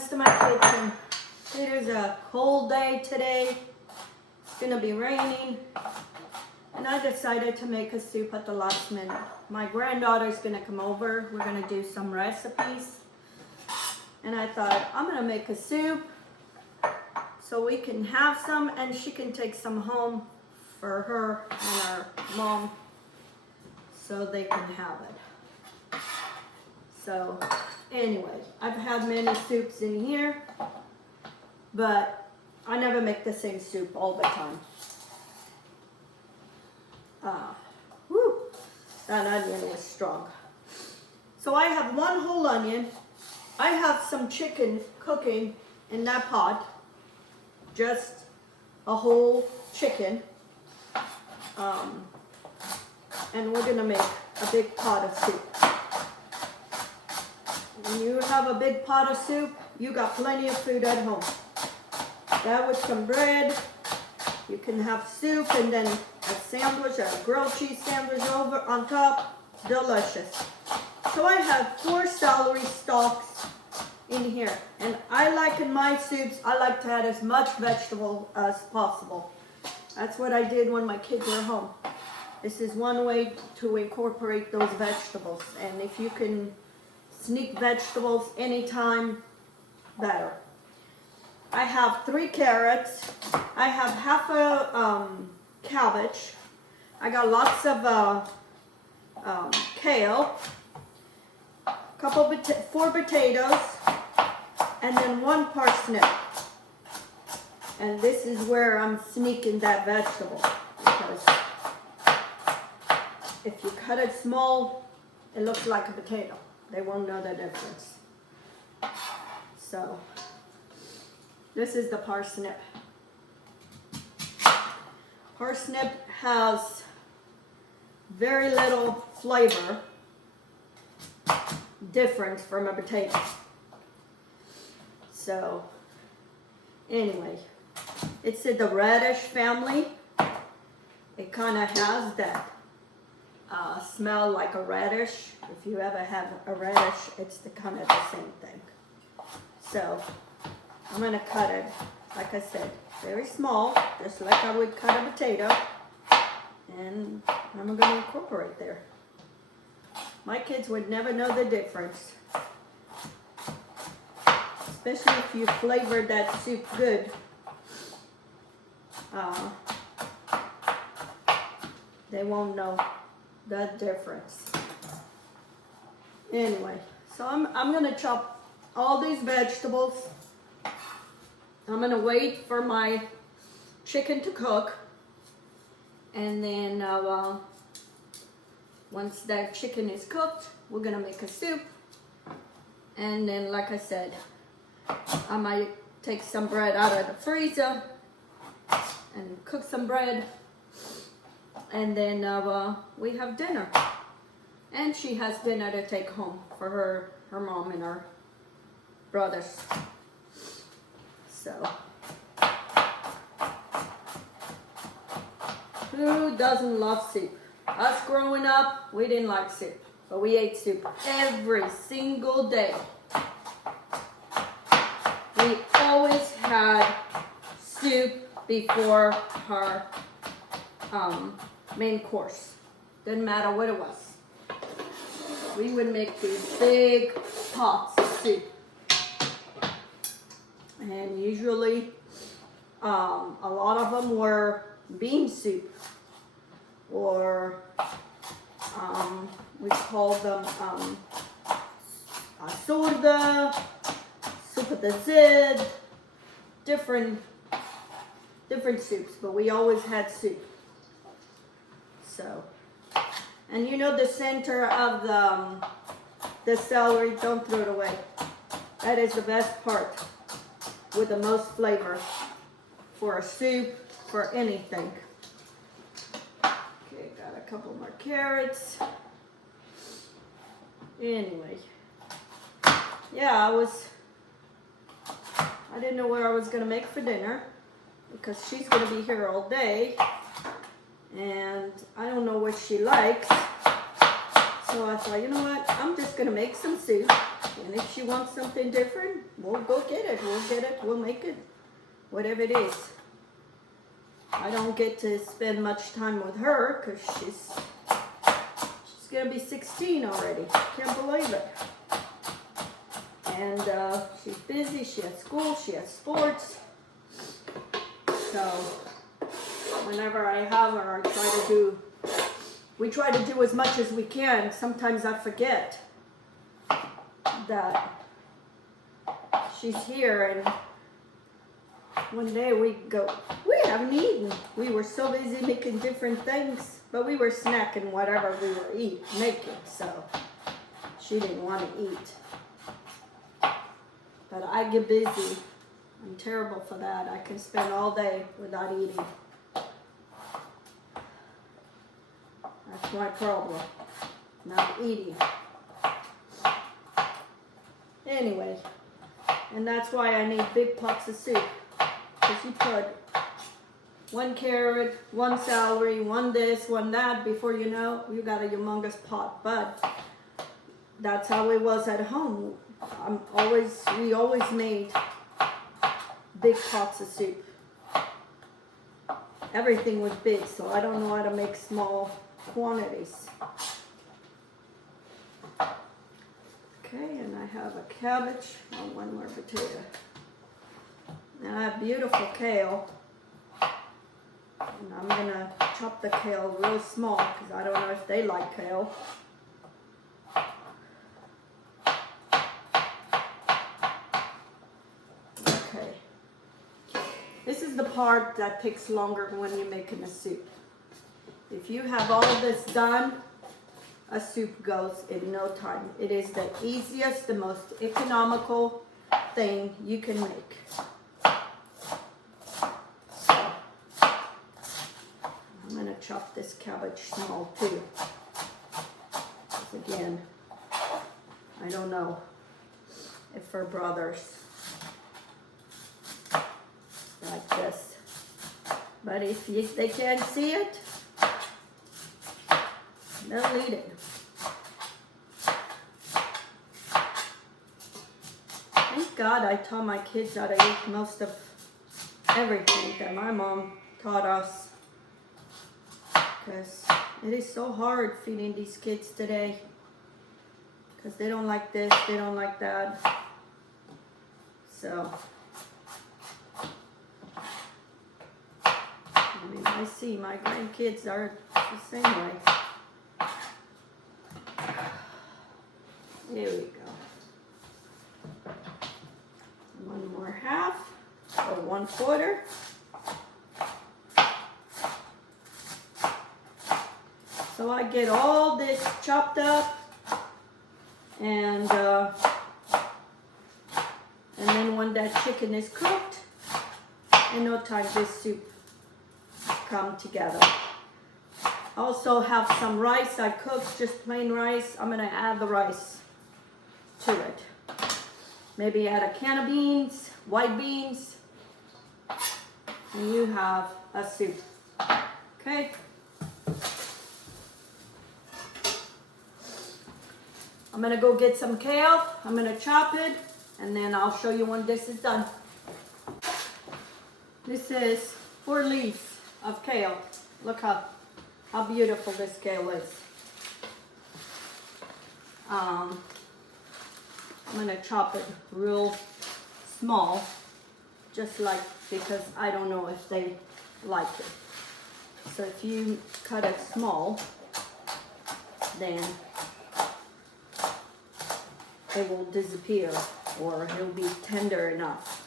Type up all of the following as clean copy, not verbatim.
friends, to my kitchen. It is a cold day today. It's gonna be raining. And I decided to make a soup at the last minute. My granddaughter is gonna come over. We're gonna do some recipes. And I thought, I'm gonna make a soup so we can have some and she can take some home for her and her mom so they can have it. So anyway, I've had many soups in here, but I never make the same soup all the time. That onion was strong. So I have one whole onion. I have some chicken cooking in that pot. Just a whole chicken. And we're gonna make a big pot of soup. When you have a big pot of soup, you got plenty of food at home. That with some bread, you can have soup and then a sandwich, a grilled cheese sandwich over on top. Delicious. So I have 4 celery stalks in here. And I like in my soups, I like to add as much vegetable as possible. That's what I did when my kids were home. This is one way to incorporate those vegetables. And if you can sneak vegetables anytime, better. I have 3 carrots. I have half a cabbage. I got lots of kale. 4 potatoes. And then 1 parsnip. And this is where I'm sneaking that vegetable. Because if you cut it small, it looks like a potato. They won't know the difference. So, this is the parsnip. Parsnip has very little flavor, different from a potato. So, anyway, it's in the radish family. It kind of has that smell like a radish. If you ever have a radish, it's kind of the same thing. So, I'm going to cut it, like I said, very small, just like I would cut a potato. And I'm going to incorporate there. My kids would never know the difference. Especially if you flavored that soup good. They won't know the difference. Anyway, so I'm going to chop all these vegetables. I'm going to wait for my chicken to cook. And then once that chicken is cooked, we're going to make a soup. And then, like I said, I might take some bread out of the freezer and cook some bread. And then we have dinner. And she has dinner to take home for her mom and her brothers. So, who doesn't love soup? Us growing up, we didn't like soup, but we ate soup every single day. We always had soup before our main course. Didn't matter what it was. We would make these big pots of soup. And usually, a lot of them were bean soup, or we called them sauté, soup of the zest, different soups, but we always had soup. So, and you know the center of the celery, don't throw it away. That is the best part, with the most flavor for a soup, for anything. Okay, got a couple more carrots. Anyway, yeah, I didn't know what I was gonna make for dinner because she's gonna be here all day and I don't know what she likes. So I thought, you know what, I'm just gonna make some soup, and if she wants something different, we'll go get it, we'll make it, whatever it is. I don't get to spend much time with her, because she's gonna be 16 already, can't believe it. And she's busy, she has school, she has sports, so whenever I have her, we try to do as much as we can. Sometimes I forget that she's here, and one day we haven't eaten. We were so busy making different things, but we were snacking whatever we were making, so she didn't want to eat. But I get busy. I'm terrible for that. I can spend all day without eating. That's my problem, not eating. Anyway, and that's why I need big pots of soup. Because you put 1 carrot, 1 celery, 1 this, 1 that, before you know, you got a humongous pot. But that's how it was at home. We always made big pots of soup. Everything was big, so I don't know how to make small quantities. Okay, and I have a cabbage and 1 more potato. And I have beautiful kale. And I'm gonna chop the kale real small because I don't know if they like kale. Okay. This is the part that takes longer when you're making a soup. If you have all this done, a soup goes in no time. It is the easiest, the most economical thing you can make. So, I'm gonna chop this cabbage small too. Again, I don't know if her brothers like this, but if they can't see it, they'll eat it. Thank God I taught my kids how to eat most of everything that my mom taught us. Because it is so hard feeding these kids today. Because they don't like this, they don't like that. So, I mean, I see my grandkids are the same way. There we go. 1 more half, or 1/4. So I get all this chopped up, and then when that chicken is cooked, in no time this soup come together. Also have some rice I cooked, just plain rice. I'm gonna add the rice to it. Maybe add a can of beans, white beans, and you have a soup. Okay? I'm gonna go get some kale. I'm gonna chop it, and then I'll show you when this is done. This is 4 leaves of kale. Look how beautiful this kale is. I'm gonna chop it real small, just like, because I don't know if they like it. So if you cut it small, then it will disappear, or it'll be tender enough.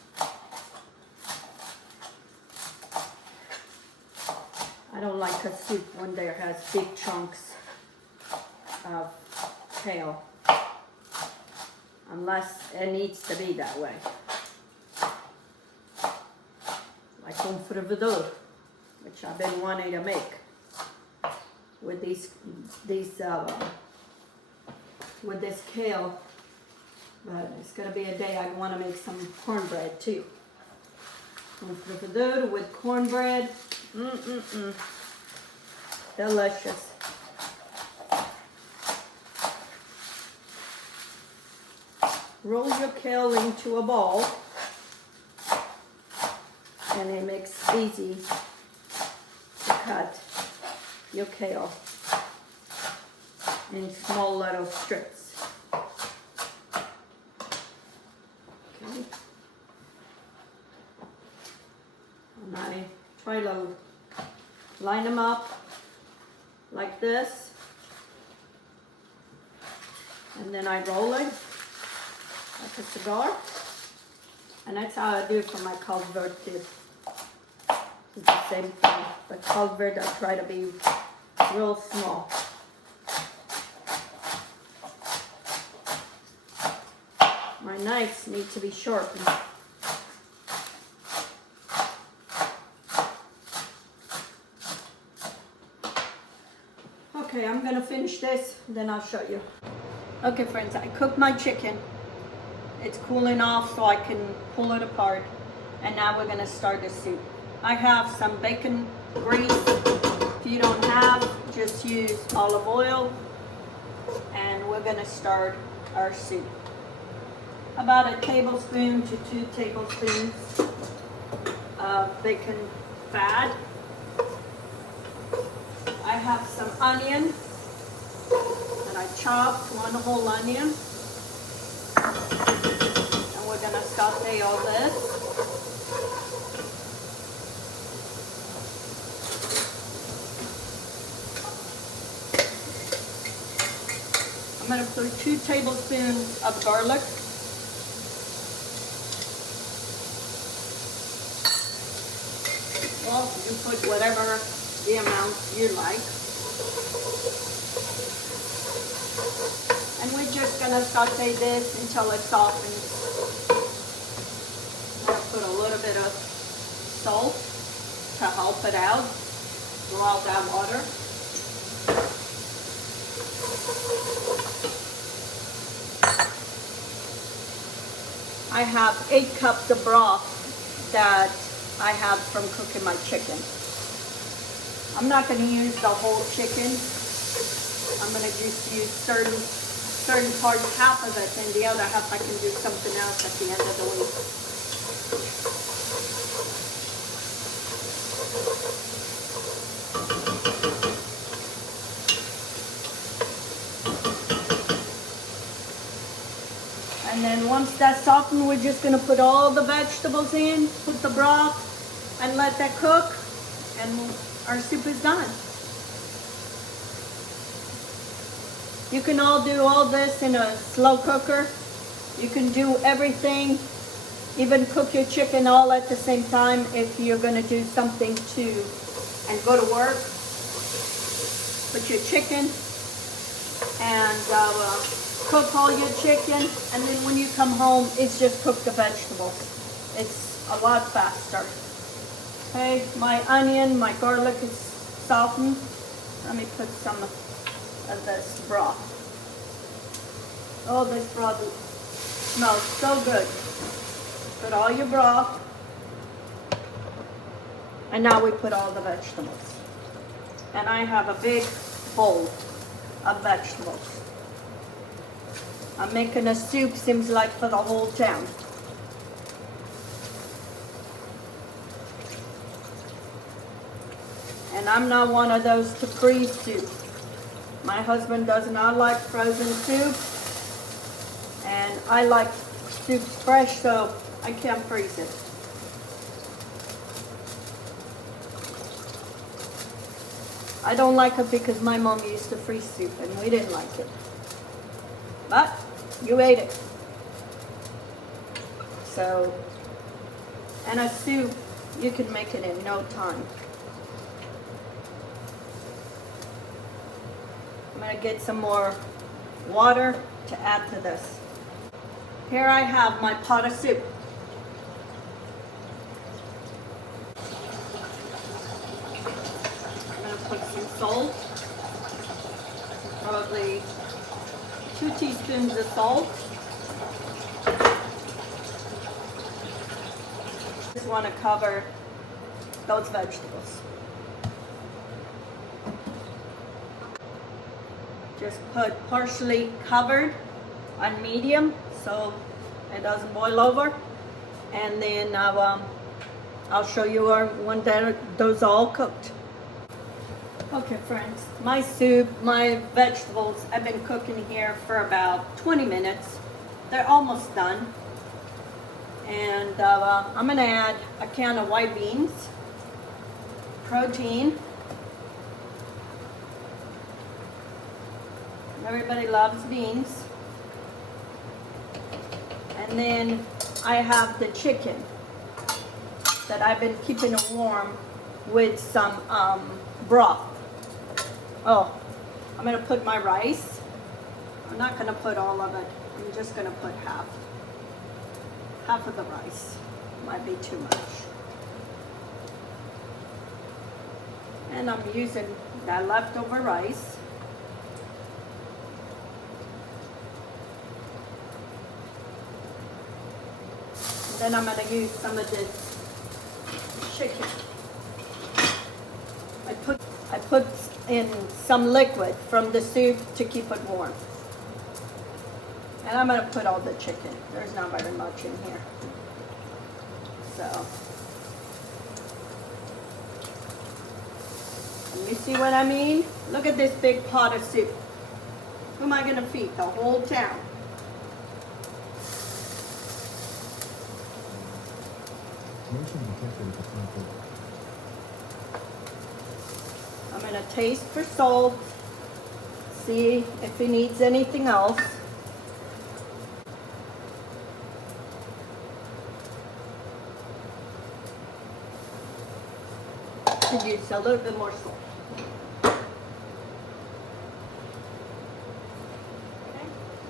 I don't like a soup when there has big chunks of kale, unless it needs to be that way. Like confit, which I've been wanting to make with with this kale. But it's gonna be a day I want to make some cornbread too. Confit with cornbread. Delicious. roll your kale into a ball, and it makes it easy to cut your kale in small little strips. Okay. And I try to line them up like this, and then I roll it like a cigar, and that's how I do it for my culvert too. It's the same thing, but culvert I try to be real small. My knives need to be sharpened. Okay, I'm gonna finish this, then I'll show you. Okay friends, I cooked my chicken. It's cooling off so I can pull it apart. And now we're gonna start the soup. I have some bacon grease. If you don't have, just use olive oil. And we're gonna start our soup. About a tablespoon to 2 tablespoons of bacon fat. I have some onion that I chopped, 1 whole onion. And we're gonna saute all this. I'm gonna put 2 tablespoons of garlic. Well, you put whatever the amount you like. And we're just gonna saute this until it softens. I'm gonna put a little bit of salt to help it out, draw out that water. I have 8 cups of broth that I have from cooking my chicken. I'm not going to use the whole chicken. I'm going to just use certain parts, half of it, and the other half I can do something else at the end of the week. And then once that's softened, we're just going to put all the vegetables in, put the broth, and let that cook, and our soup is done. You can all do all this in a slow cooker. You can do everything, even cook your chicken all at the same time if you're going to do something and go to work. Put your chicken and cook all your chicken, and then when you come home, it's just cook the vegetables. It's a lot faster. Okay, my onion, my garlic is softened. Let me put some of this broth. Oh, this broth smells so good. Put all your broth. And now we put all the vegetables. And I have a big bowl of vegetables. I'm making a soup, seems like, for the whole town. And I'm not one of those to freeze soup. My husband does not like frozen soup. And I like soups fresh, so I can't freeze it. I don't like it because my mom used to freeze soup and we didn't like it. But you ate it. So, and a soup, you can make it in no time. I'm going to get some more water to add to this. Here I have my pot of soup. I'm going to put some salt, probably 2 teaspoons of salt. Just want to cover those vegetables. Just put partially covered on medium, so It doesn't boil over. And then I'll show you when those are all cooked. Okay friends, my soup, my vegetables, I've been cooking here for about 20 minutes. They're almost done. And I'm gonna add a can of white beans, protein. Everybody loves beans. And then I have the chicken that I've been keeping warm with some broth. Oh, I'm gonna put my rice. I'm not gonna put all of it. I'm just gonna put half. Half of the rice. Might be too much. And I'm using that leftover rice. And then I'm gonna use some of this chicken. I put in some liquid from the soup to keep it warm. And I'm gonna put all the chicken. There's not very much in here. So, and you see what I mean? Look at this big pot of soup. Who am I gonna feed? The whole town. I'm gonna taste for salt, see if it needs anything else. Could use a little bit more salt.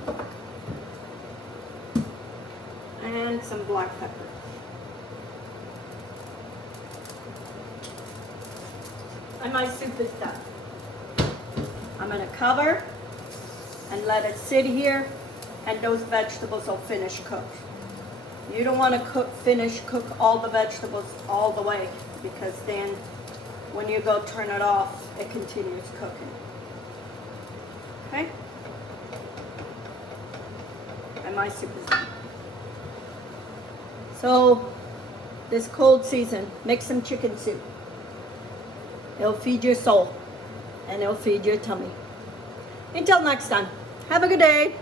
Okay. And some black pepper. And my soup is done. I'm gonna cover and let it sit here, and those vegetables will finish cooked. You don't want to cook all the vegetables all the way, because then when you go turn it off, it continues cooking. Okay? And my soup is done. So this cold season, make some chicken soup. It'll feed your soul, and it'll feed your tummy. Until next time, have a good day.